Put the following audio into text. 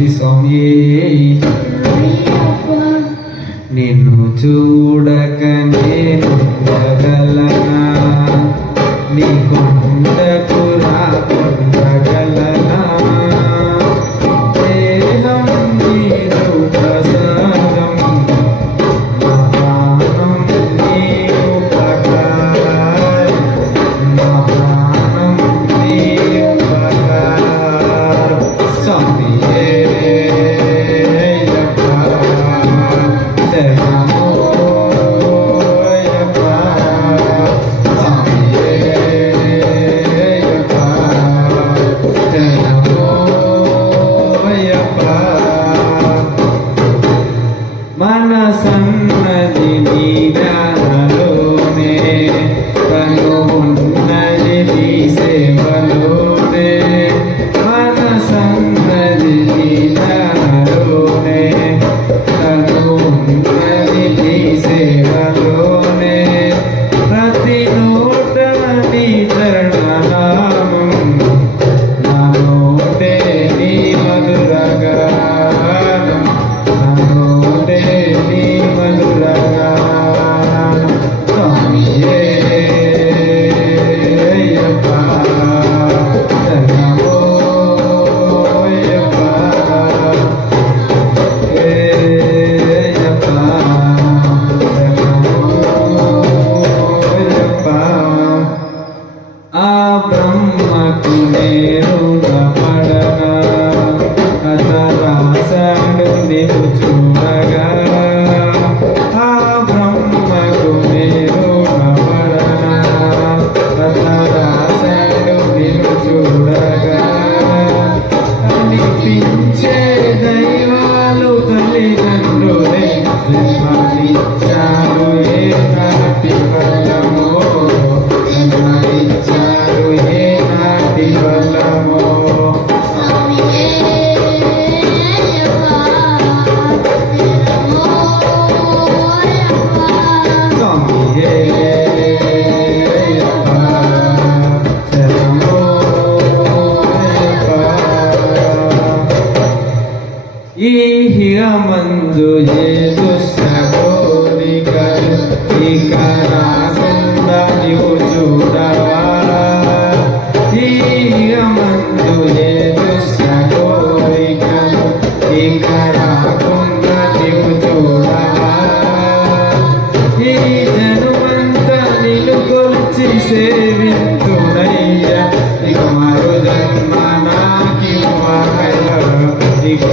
చూసి స్వామి నిన్ను చూడక నేను ఉండగలనా నీ కొండకు రాకుండగలనా దేహం నీరు ప్రసాదం నా ప్రాణం నీరు ప్రకారం నా ప్రాణం నీరు ప్రకారం స్వామి మనసన్నది నీ జ్ఞానలోనే కనున్నది నీ సేవలోనే మనసన్నది నీ జ్ఞానలోనే కనున్నది నీ సేవలోనే ప్రతి నోట నీ చరణనామం నా నోటే నీ మధురగానం నా నోటే నీ మధురగానం స్వామియే అయ్యప్ప శరణమో అయ్యప్ప అయ్యప్ప శరణమో అయ్యప్ప ఆ బ్రహ్మకు నేను పడగా అతరాసాడు నీవు చూడగా ఆ బ్రహ్మకు నేను పడగా అతరాసాడు నీవు చూడగా అనిపించే దైవాలు తల్లిదండ్రులే జన్మనిచ్చారు ఏ నాటి వల్లమో జన్మనిచ్చారు ఏ నాటి వల్లమో స్వామియే ఈ హియమందు ఏ దుష్టకోరికలు ఇక రాకుండా నీవు చూడవా ఈ హియమందు ఏ దుష్టకోరికలు ఇక రాకుండా నీవు చూడవా ఈ జనుమంతా నిన్ను కొలిచి సేవింతుడయ్యా ఇక మరో జన్మ నాకివ్వగలరు ఇక